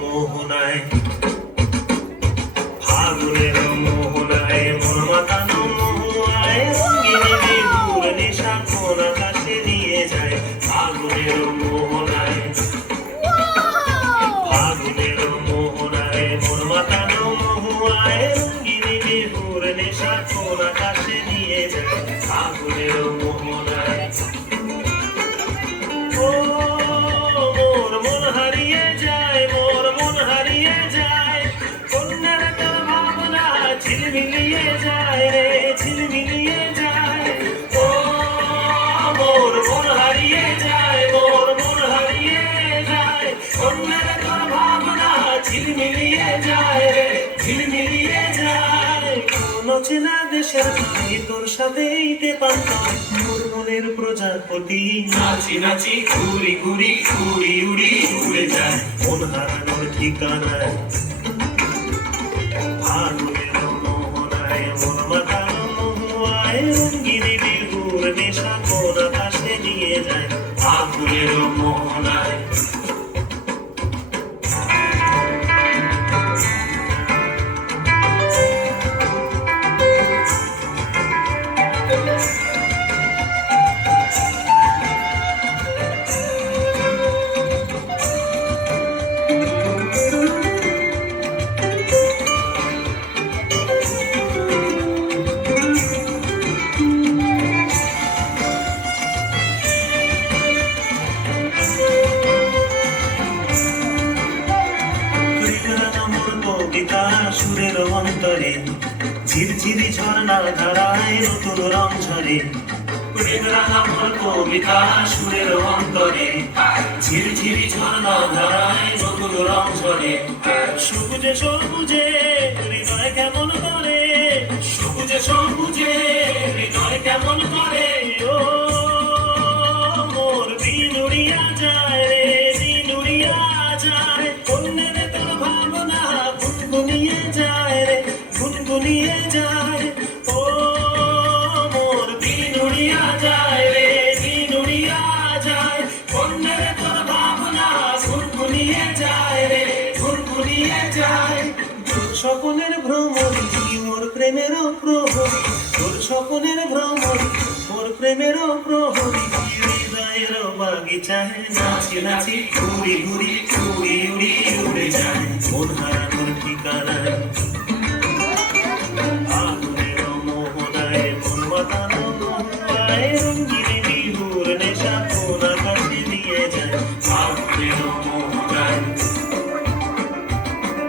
মোহনায়, ফাগুনের মোহনায়, মন মাতানো মোহনায়, রঙিনী বিহুর নেশা কোন আকাশে নিয়ে যায়। ফাগুনের মোহনায়, ফাগুনের মোহনায়, মন মাতানো মোহনায়, রঙিনী বিহুর নেশা কোন আকাশে নিয়ে যায়। ফাগুনের মোহনায়, ও মোর মন হারিয়ে যায়, মোর মন হারিয়ে যায়, কন্যার তোর ভাবনা ঝিলমিলিয়ে যায় রে, ঝিলমিলিয়ে যায়। ও মোর মন হারিয়ে যায়, মোর মন হারিয়ে যায়, কন্যার তোর ভাবনা ঝিলমিলিয়ে যায় রে, ঝিলমিলিয়ে যায়। কোন চেনা দেশের ভাই তোর সাথে ইতে পান্তা, মোর মনের প্রজাপতি নাচি নাচি ঘুরি ঘুরি উড়ি উড়ি উড়ে যায়। মন হারানোর ঠিকানায়, ফাগুনের মোহনায়, মন মাতানো মোহনায়, রঙিনী বিহুর নেশা কোন আকাশে নিয়ে যায়। ফাগুনের মোহনায়, কবিতা সুরের অন্তরে, ঝিরঝিরি ঝর্ণা ধারায় নতুন রং ঝরে। আমার কবিতা সুরের অন্তরে, ঝিরঝিরি ঝর্ণা ধারায় নতুন রং ঝরে। সবুজে সবুজে হৃদয় কেমন করে, সবুজে সবুজে হৃদয় কেমন করে। ও মোর দিন উড়িয়া যায় রে, দিন উড়িয়া যায়, কন্যের তোর ভাবনা গুনগুনিয়ে যায় রে, গুনগুনিয়ে যায়। ও মোর দিন উড়িয়া যায় রে, দিন উড়িয়া যায়, কন্যের তোর ভাবনা গুনগুনিয়ে যায় রে, গুনগুনিয়ে যায়। তোর স্বপনের ভ্রমণী মোর প্রেমের প্রহরী, তোর স্বপনের ভ্রমণী মোর প্রেমের প্রহরী। হৃদয়ের বাগিচায় নাচি নাচি ঘুরি ঘুরি উড়ি উড়ি উড়ে যায়। মন হারানোর ঠিকানায়, ফাগুনের মোহনায়, মন মাতানো মোহনায়, রঙিনী বিহুর নেশা কোন আকাশে নিয়ে যায়। ফাগুনের মোহনায়,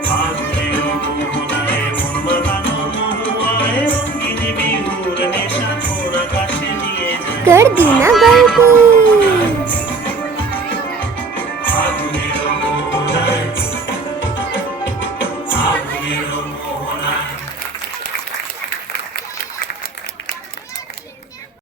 ফাগুনের মোহনায়, মন মাতানো মোহনায়, রঙিনী বিহুর নেশা কোন আকাশে নিয়ে যায়। कर देना गल्प।